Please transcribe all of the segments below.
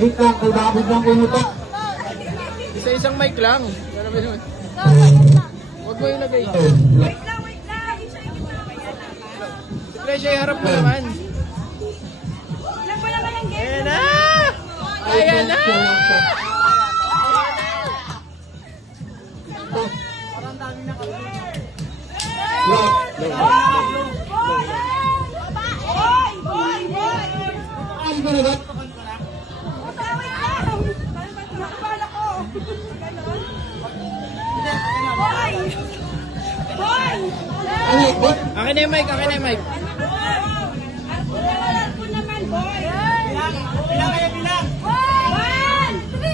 Wait lang, kay David lang pumutok. Isa-isang mic lang. Huwag mo ilagay. Wait lang, wait lang. Presya, harap mo naman. Ilan pa naman ang game? Ayan na! Ayan na! Ay, ba na ba? Ay, ba? Akin na yung mic, akin na yung mic. Bilang kayo, bilang! 1, 2, 3,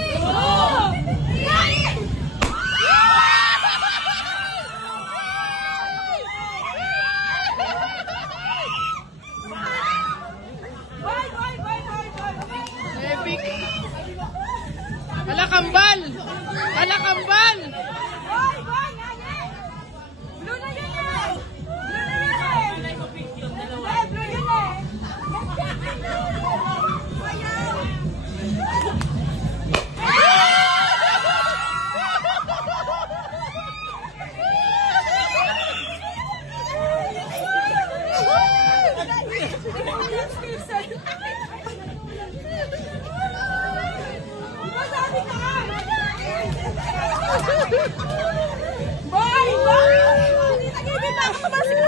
Epic! Alakambal! Alakambal! Boy! Boy! Hindi na ako tumasik